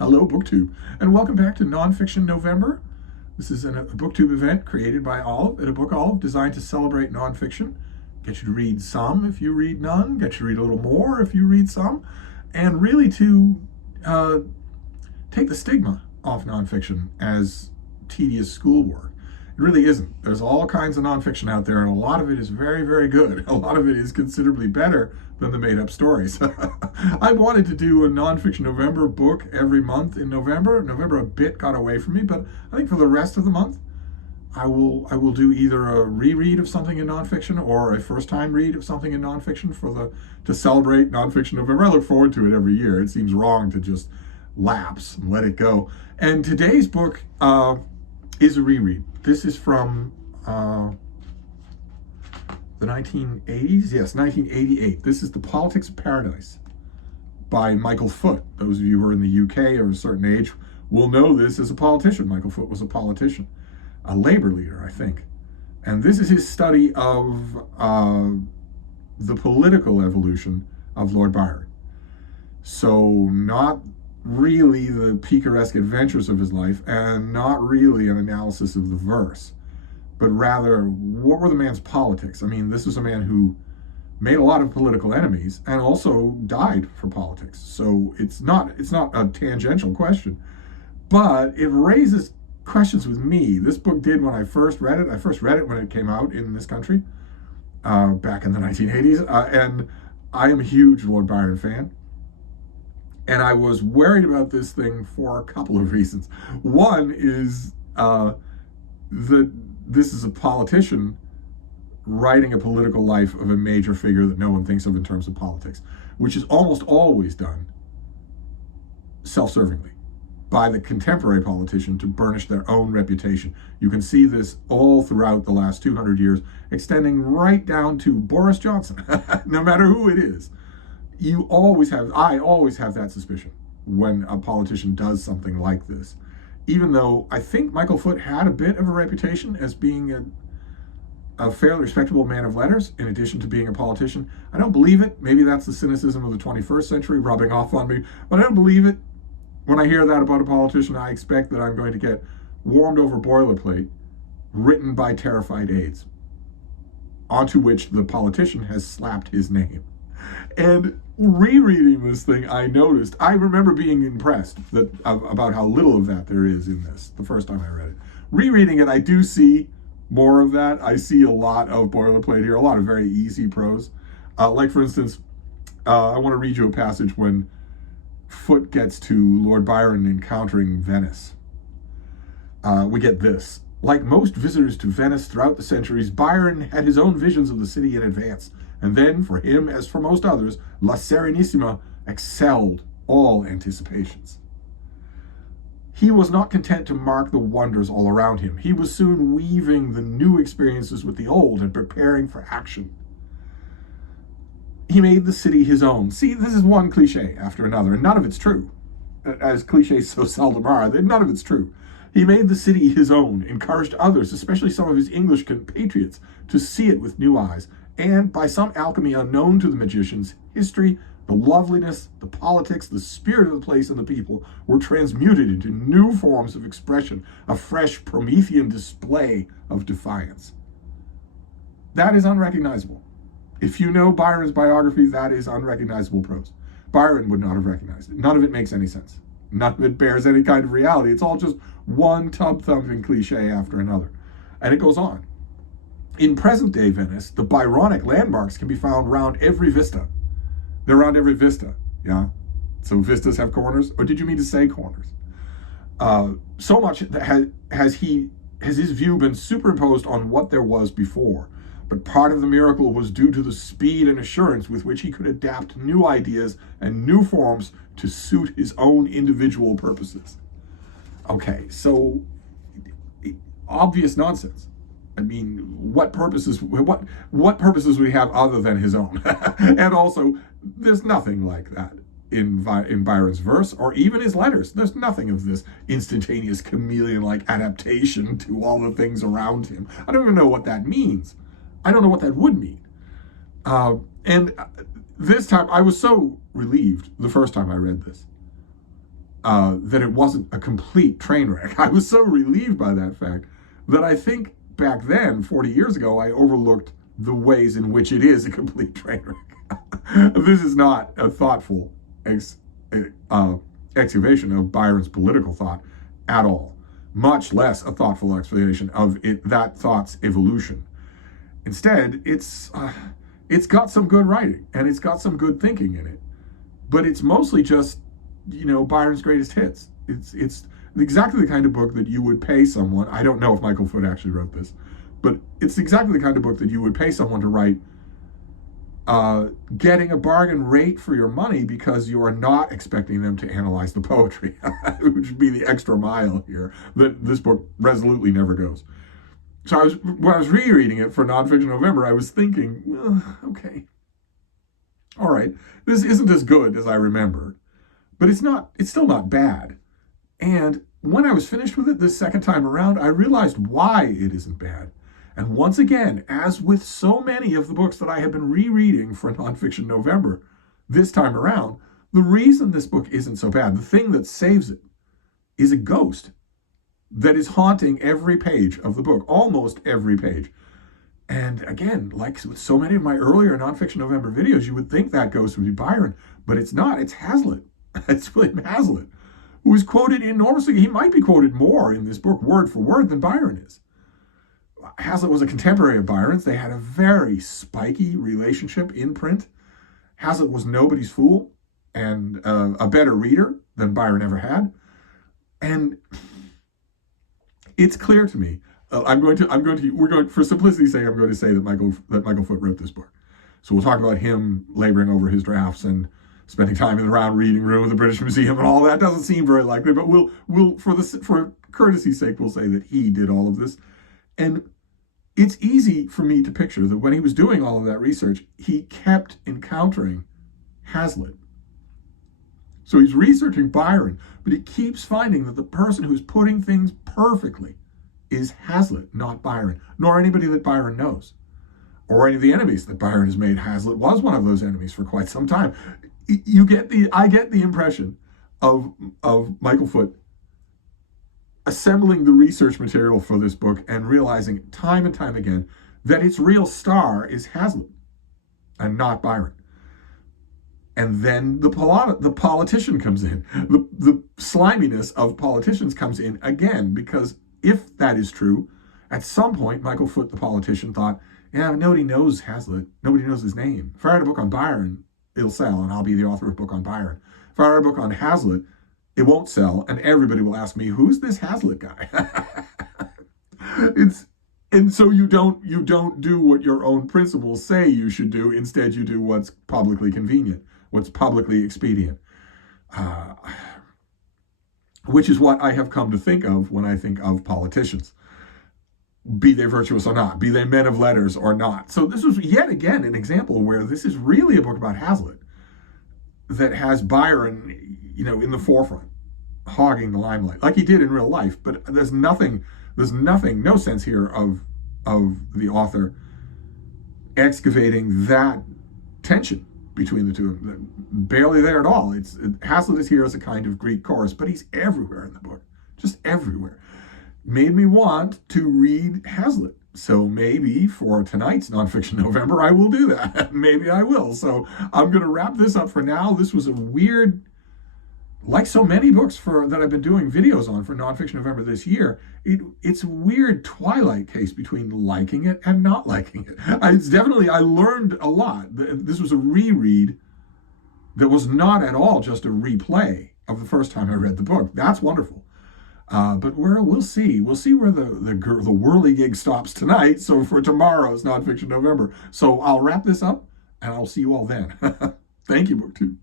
Hello, BookTube, and welcome back to Nonfiction November. This is a BookTube event created by Olive at a Book Olive, designed to celebrate nonfiction, get you to read some if you read none, get you to read a little more if you read some, and really to take the stigma off nonfiction as tedious schoolwork. It really isn't. There's all kinds of nonfiction out there, and a lot of it is very, very good. A lot of it is considerably better than the made-up stories. I wanted to do a Nonfiction November book every month in November. November a bit got away from me, but I think for the rest of the month, I will do either a reread of something in nonfiction or a first-time read of something in nonfiction to celebrate Nonfiction November. I look forward to it every year. It seems wrong to just lapse and let it go. And today's book is a reread. This is from the 1980s? Yes, 1988. This is The Politics of Paradise by Michael Foot. Those of you who are in the UK or a certain age will know this as a politician. Michael Foot was a politician, a labor leader, I think. And this is his study of the political evolution of Lord Byron. So not really the picaresque adventures of his life, and not really an analysis of the verse, but rather, what were the man's politics? I mean, this was a man who made a lot of political enemies and also died for politics. So it's not a tangential question, but it raises questions with me. This book did when I first read it. I first read it when it came out in this country back in the 1980s, and I am a huge Lord Byron fan. And I was worried about this thing for a couple of reasons. One is that this is a politician writing a political life of a major figure that no one thinks of in terms of politics, which is almost always done self-servingly by the contemporary politician to burnish their own reputation. You can see this all throughout the last 200 years, extending right down to Boris Johnson, no matter who it is. I always have that suspicion when a politician does something like this. Even though I think Michael Foot had a bit of a reputation as being a fairly respectable man of letters, in addition to being a politician. I don't believe it. Maybe that's the cynicism of the 21st century rubbing off on me, but I don't believe it. When I hear that about a politician, I expect that I'm going to get warmed over boilerplate written by terrified aides, onto which the politician has slapped his name. And rereading this thing, I remember being impressed about how little of that there is in this the first time I read it. Rereading it, I do see more of that. I see a lot of boilerplate here, a lot of very easy prose. Like, for instance, I want to read you a passage when Foot gets to Lord Byron encountering Venice. We get this. Like most visitors to Venice throughout the centuries, Byron had his own visions of the city in advance. And then, for him, as for most others, La Serenissima excelled all anticipations. He was not content to mark the wonders all around him. He was soon weaving the new experiences with the old and preparing for action. He made the city his own. See, this is one cliche after another, and none of it's true. As cliches so seldom are, none of it's true. He made the city his own, encouraged others, especially some of his English compatriots, to see it with new eyes, and by some alchemy unknown to the magicians, history, the loveliness, the politics, the spirit of the place and the people were transmuted into new forms of expression, a fresh Promethean display of defiance. That is unrecognizable. If you know Byron's biography, that is unrecognizable prose. Byron would not have recognized it. None of it makes any sense. None of it bears any kind of reality. It's all just one tub-thumping cliche after another. And it goes on. In present-day Venice, the Byronic landmarks can be found around every vista. They're around every vista, yeah? So vistas have corners? Or did you mean to say corners? So much has his view been superimposed on what there was before. But part of the miracle was due to the speed and assurance with which he could adapt new ideas and new forms to suit his own individual purposes. Okay, so obvious nonsense. I mean, what purposes would he have other than his own? And also, there's nothing like that in Byron's verse or even his letters. There's nothing of this instantaneous chameleon-like adaptation to all the things around him. I don't even know what that means. I don't know what that would mean. And this time, I was so relieved the first time I read this. that it wasn't a complete train wreck. I was so relieved by that fact that I think back then, 40 years ago, I overlooked the ways in which it is a complete train wreck. This is not a thoughtful excavation of Byron's political thought at all, much less a thoughtful explanation of that thought's evolution. Instead, it's got some good writing and it's got some good thinking in it, but it's mostly just, Byron's greatest hits. It's exactly the kind of book that you would pay someone. I don't know if Michael Foot actually wrote this, but it's exactly the kind of book that you would pay someone to write, getting a bargain rate for your money because you are not expecting them to analyze the poetry, which would be the extra mile here that this book resolutely never goes. So when I was rereading it for Nonfiction November, I was thinking, okay, all right, this isn't as good as I remembered, but it's still not bad. And when I was finished with it this second time around, I realized why it isn't bad. And once again, as with so many of the books that I have been rereading for Nonfiction November this time around, the reason this book isn't so bad, the thing that saves it, is a ghost that is haunting every page of the book, almost every page. And again, like with so many of my earlier Nonfiction November videos, you would think that ghost would be Byron, but it's not. It's Hazlitt. It's William Hazlitt, who is quoted enormously. He might be quoted more in this book, word for word, than Byron is. Hazlitt was a contemporary of Byron's. They had a very spiky relationship in print. Hazlitt was nobody's fool and a better reader than Byron ever had. And it's clear to me. For simplicity's sake, I'm going to say that Michael Foot wrote this book. So we'll talk about him laboring over his drafts and spending time in the round reading room of the British Museum and all that. Doesn't seem very likely, but we'll for courtesy's sake, we'll say that he did all of this. And it's easy for me to picture that when he was doing all of that research, he kept encountering Hazlitt. So he's researching Byron, but he keeps finding that the person who's putting things perfectly is Hazlitt, not Byron, nor anybody that Byron knows, or any of the enemies that Byron has made. Hazlitt was one of those enemies for quite some time. I get the impression of Michael Foot assembling the research material for this book and realizing time and time again that its real star is Hazlitt and not Byron. And then the politician comes in. The sliminess of politicians comes in again, because if that is true, at some point, Michael Foot, the politician, thought, yeah, nobody knows Hazlitt. Nobody knows his name. If I write a book on Byron, it'll sell, and I'll be the author of a book on Byron. If I write a book on Hazlitt, it won't sell, and everybody will ask me, who's this Hazlitt guy? And so you don't do what your own principles say you should do. Instead, you do what's publicly convenient, what's publicly expedient, which is what I have come to think of when I think of politicians, be they virtuous or not, be they men of letters or not. So this was yet again an example where this is really a book about Hazlitt that has Byron, in the forefront, hogging the limelight, like he did in real life. But there's no sense here of the author excavating that tension between the two of them. Barely there at all. Hazlitt is here as a kind of Greek chorus, but he's everywhere in the book, just everywhere. Made me want to read Hazlitt. So maybe for tonight's Nonfiction November, I will do that. Maybe I will. So I'm going to wrap this up for now. This was a weird, like so many books that I've been doing videos on for Nonfiction November this year, it's a weird twilight case between liking it and not liking it. I learned a lot. This was a reread that was not at all just a replay of the first time I read the book. That's wonderful. But we'll see. We'll see where the whirligig stops tonight. So for tomorrow's Nonfiction November. So I'll wrap this up and I'll see you all then. Thank you, BookTube.